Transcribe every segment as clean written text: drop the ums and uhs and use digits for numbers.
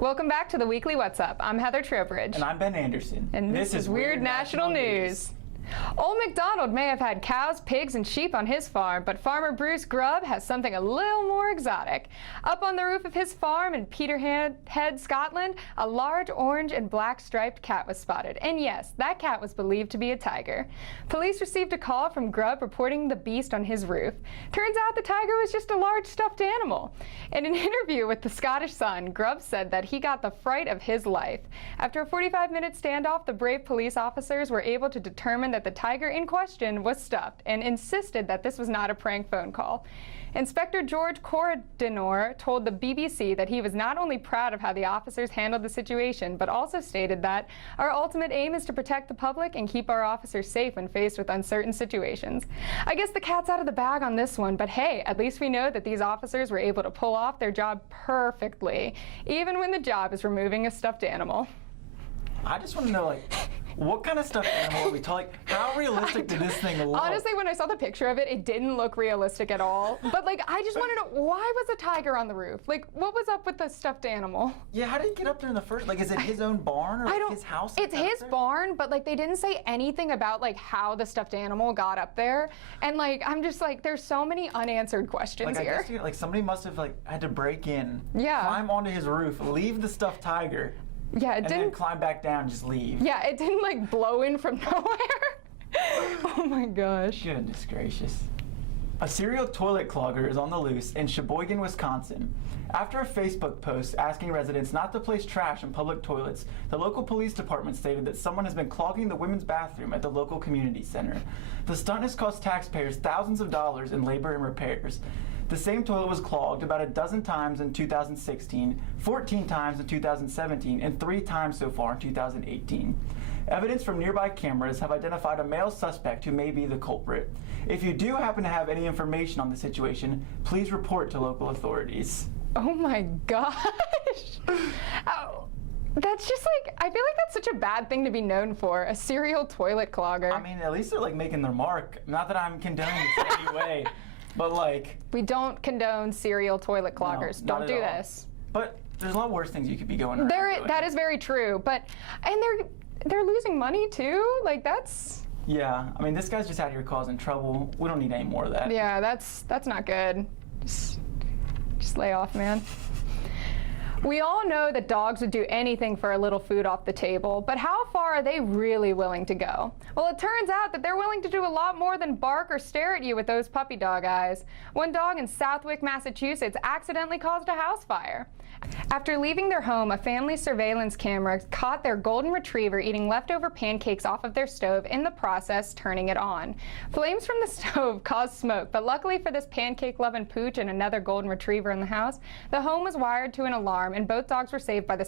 Welcome back to the Weekly What's Up. I'm Heather Trobridge. And I'm Ben Anderson. And this is Weird National News. Old MacDonald may have had cows, pigs, and sheep on his farm, but farmer Bruce Grubb has something a little more exotic. Up on the roof of his farm in Peterhead, Scotland, a large orange and black striped cat was spotted. And yes, that cat was believed to be a tiger. Police received a call from Grubb reporting the beast on his roof. Turns out the tiger was just a large stuffed animal. In an interview with the Scottish Sun, Grubb said that he got the fright of his life. After a 45-minute standoff, the brave police officers were able to determine that the tiger in question was stuffed and insisted that this was not a prank phone call. Inspector George Corridor told the BBC that he was not only proud of how the officers handled the situation, but also stated that our ultimate aim is to protect the public and keep our officers safe when faced with uncertain situations. I guess the cat's out of the bag on this one, but hey, at least we know that these officers were able to pull off their job perfectly, even when the job is removing a stuffed animal. I just want to know, what kind of stuffed animal are we talking? How realistic did this thing look? Honestly, when I saw the picture of it, it didn't look realistic at all. But I just want to know, why was a tiger on the roof? What was up with the stuffed animal? Yeah, how did he get up there in the first? Is it his own barn or his house? It's his barn, but they didn't say anything about how the stuffed animal got up there. And I'm just there's so many unanswered questions here. I guess, somebody must have had to break in, yeah, climb onto his roof, leave the stuffed tiger. Yeah, and then climb back down and just leave. Yeah, it didn't blow in from nowhere. Oh my gosh. Goodness gracious. A serial toilet clogger is on the loose in Sheboygan, Wisconsin. After a Facebook post asking residents not to place trash in public toilets, the local police department stated that someone has been clogging the women's bathroom at the local community center. The stunt has cost taxpayers thousands of dollars in labor and repairs. The same toilet was clogged about a dozen times in 2016, 14 times in 2017, and 3 times so far in 2018. Evidence from nearby cameras have identified a male suspect who may be the culprit. If you do happen to have any information on the situation, please report to local authorities. Oh my gosh. Oh. That's just I feel like that's such a bad thing to be known for, a serial toilet clogger. I mean, at least they're making their mark. Not that I'm condoning this in any way, but we don't condone serial toilet cloggers. No, don't do this. But there's a lot worse things you could be going around doing. That is very true, and they're losing money too. That's. Yeah, I mean, this guy's just out here causing trouble. We don't need any more of that. Yeah, that's not good. Just lay off, man. We all know that dogs would do anything for a little food off the table, but how far are they really willing to go? Well, it turns out that they're willing to do a lot more than bark or stare at you with those puppy dog eyes. One dog in Southwick, Massachusetts accidentally caused a house fire. After leaving their home, a family surveillance camera caught their golden retriever eating leftover pancakes off of their stove, in the process turning it on. Flames from the stove caused smoke, but luckily for this pancake-loving pooch and another golden retriever in the house, the home was wired to an alarm and both dogs were saved by the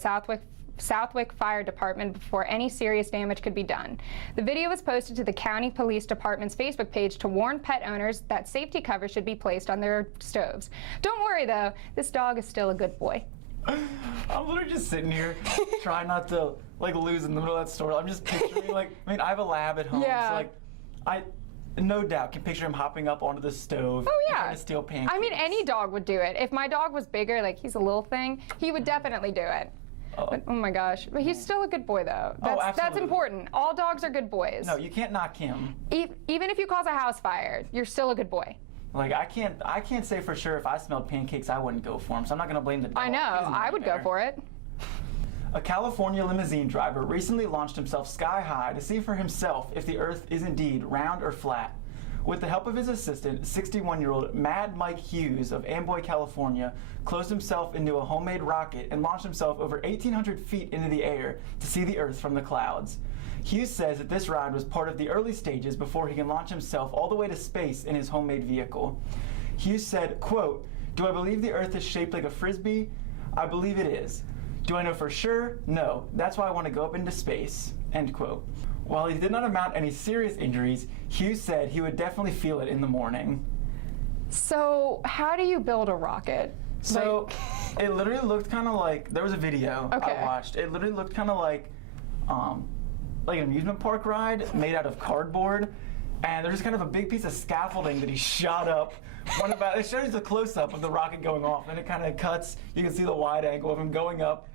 Southwick Fire Department before any serious damage could be done. The video was posted to the County Police Department's Facebook page to warn pet owners that safety covers should be placed on their stoves. Don't worry though, this dog is still a good boy. I'm literally just sitting here trying not to lose in the middle of that story. I'm just picturing I have a lab at home, yeah. So I no doubt can picture him hopping up onto the stove. Oh yeah. Trying to steal pancakes. I mean, any dog would do it. If my dog was bigger, he's a little thing, he would definitely do it. But, oh my gosh, but he's still a good boy though. That's important. All dogs are good boys. No, you can't knock him. Even if you cause a house fire, you're still a good boy. I can't say for sure if I smelled pancakes I wouldn't go for them, so I'm not going to blame the dog. I know, I would go for it. A California limousine driver recently launched himself sky high to see for himself if the Earth is indeed round or flat. With the help of his assistant, 61-year-old Mad Mike Hughes of Amboy, California, closed himself into a homemade rocket and launched himself over 1,800 feet into the air to see the Earth from the clouds. Hughes says that this ride was part of the early stages before he can launch himself all the way to space in his homemade vehicle. Hughes said, quote, "Do I believe the Earth is shaped like a frisbee? I believe it is. Do I know for sure? No. That's why I want to go up into space." End quote. While he did not amount any serious injuries, Hughes said he would definitely feel it in the morning. So how do you build a rocket? So it literally looked kind of there was a video I watched. It literally looked kind of like an amusement park ride made out of cardboard. And there's just kind of a big piece of scaffolding that he shot up. It shows the close-up of the rocket going off, and it kind of cuts. You can see the wide angle of him going up.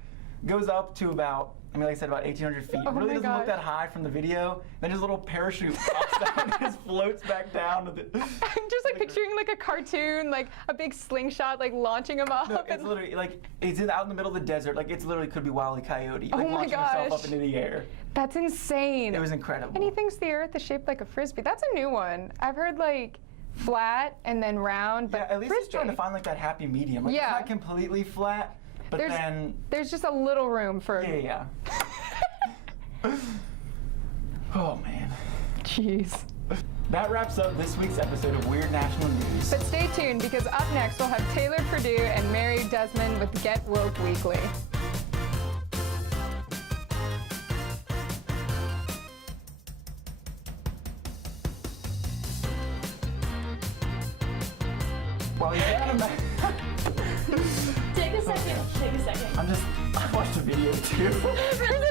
goes up to about, I mean, like I said, about 1,800 feet. Oh It really my doesn't look gosh. that high from the video. Then his little parachute pops down and just floats back down with it. I'm just like picturing like a cartoon, like a big slingshot, like launching him up. No, it's literally like it's out in the middle of the desert. Like it's literally could be Wile E. Coyote, like Oh my launching himself gosh. up into the air. That's insane. It was incredible. And he thinks the Earth is shaped like a frisbee. That's a new one. I've heard like flat and then round, but Yeah, at least he's trying to frisbee. find like that happy medium. Like Yeah. it's not completely flat, but then There's just a little room for. yeah. Oh man. Jeez. That wraps up this week's episode of Weird National News. But stay tuned because up next we'll have Taylor Purdue and Mary Desmond with Get Woke Weekly. While you're out of Take a second. Take a second. I watched a video too. There's